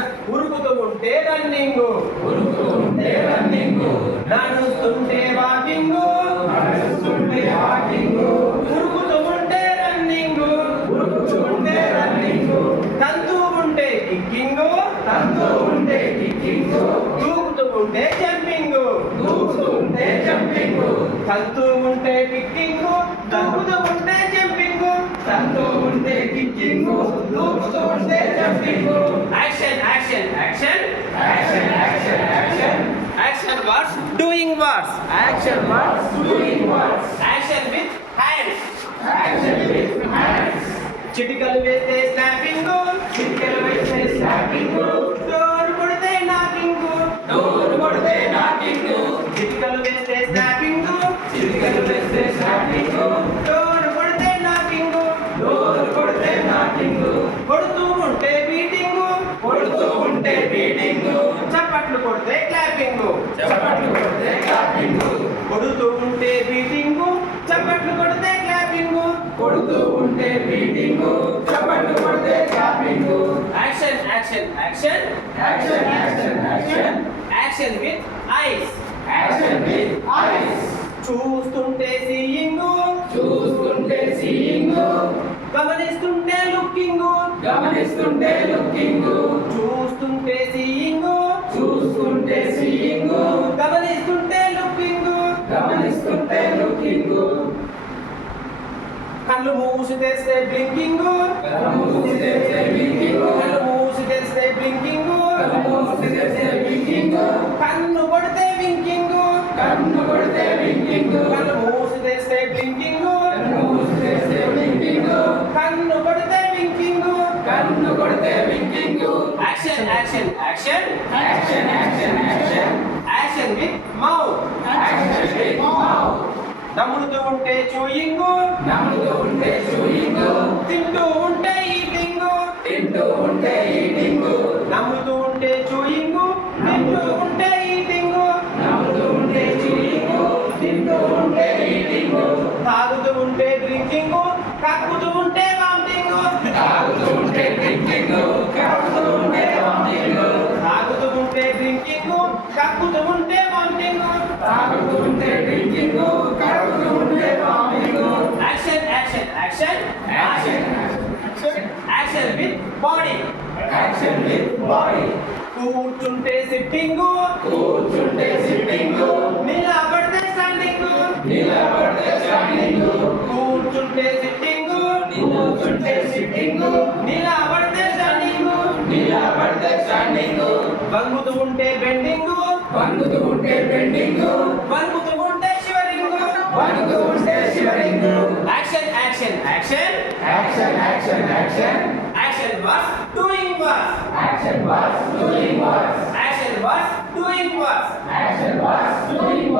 ఉరుకుతూ ఉంటే రన్నింగ్. నడుస్తుంటే వాకింగ్. నడుస్తుంటే వాకింగ్. ఉరుకుతూ ఉంటే రన్నింగ్. ఉరుకుతూ ఉంటే రన్నింగ్. తంతూ ఉంటే కిక్కింగ్. తంతూ ఉంటే కిక్కింగ్. దూకుతూ ఉంటే జంపింగ్. దూకుతూ ఉంటే జంపింగ్. తంతూ ఉంటే కిక్కింగ్. దూకుతూ ఉంటే జంపింగ్. తంతూ ఉంటే కిక్కింగ్ దూకుతూ ఉంటే jumping action action action action action action action words doing words action words doing words action with చప్పట్లు కొడితే క్లాపింగ్. చప్పట్లు కొడితే క్లాపింగ్. కొడుతూ ఉంటే బీటింగ్ చప్పట్లు కొడితే క్లాపింగ్. కొడుతూ ఉంటే బీటింగ్ చప్పట్లు కొడితే clapping. Action action action. Action action action. Action with eyes. Action with eyes. చూస్తుంటే సీయింగ్. చూస్తుంటే సీయింగ్. గమనిస్తుంటే లుకింగ్ గమనిస్తుంటే లుకింగ్ చూస్తుంటే కళ్ళు మూసి తెస్తే బ్లింకింగ్ కళ్ళు మూసి తెస్తే బ్లింకింగ్ కన్ను కొడితే వింకింగ్ కన్ను కొడితే వింకింగ్ కళ్ళు మూసి తెస్తే బ్లింకింగ్ కన్ను తెస్తే వింకింగ్ కన్ను కొడితే వింకింగ్ కన్ను కొడితే winking action action action action action action action with mouth action with mouth నమ్ముతూ ఉంటే చూయింగ్ తాగుతూ ఉంటే డ్రింకింగ్ కక్కుతూ ఉంటే వామిటింగ్. తాగుతూ ఉంటే డ్రింకింగ్ కాకుతూ ఉంటే వామిటింగ్. తాగుతూ ఉంటే డ్రింకింగ్ కక్కుతూ ఉంటే వామిటింగ్. తాగుతూ ఉంటే డ్రింకింగ్ కాకుతూ ఉంటే vomiting. Action action action. Action. Action with body. Action with body. కూర్చుంటే సిట్టింగ్. కూర్చుంటే కూర్చుంటే సిట్టింగ్ నిలబడితే స్టాండింగ్ నిలబడితే స్టాండింగ్ వంగుతూ ఉంటే బెండింగ్ వంగుతూ ఉంటే బెండింగ్ వంగుతూ ఉంటే షివరింగ్ వంగుతూ ఉంటే shivering action action action action action action action was doing was action was doing was action was doing was action was doing